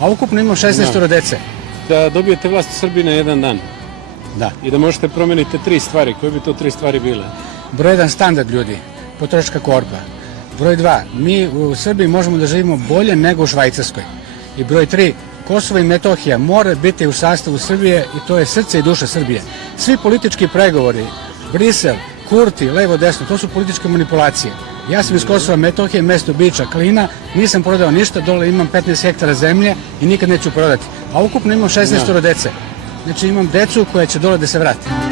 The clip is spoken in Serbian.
a ukupno imam 16 dece. Da dobijete vlast u Srbiji na jedan dan Da. i da možete promeniti 3 stvari, koje bi to 3 stvari bile? Broj 1, standard ljudi, potrošačka korpa. Broj 2, mi u Srbiji možemo da živimo bolje nego u Švajcarskoj. I broj 3, Kosovo i Metohija mora biti u sastavu Srbije i to je srce i duša Srbije. Svi politički pregovori, Brisel, Kurti, levo, desno, to su političke manipulacije. Ja sam iz Kosova i Metohije, mesto Biča, Klina, nisam prodao ništa, dole imam 15 hektara zemlje i nikad neću prodati. A ukupno imam 16 dece. Znači imam decu koja će dole da se vrati.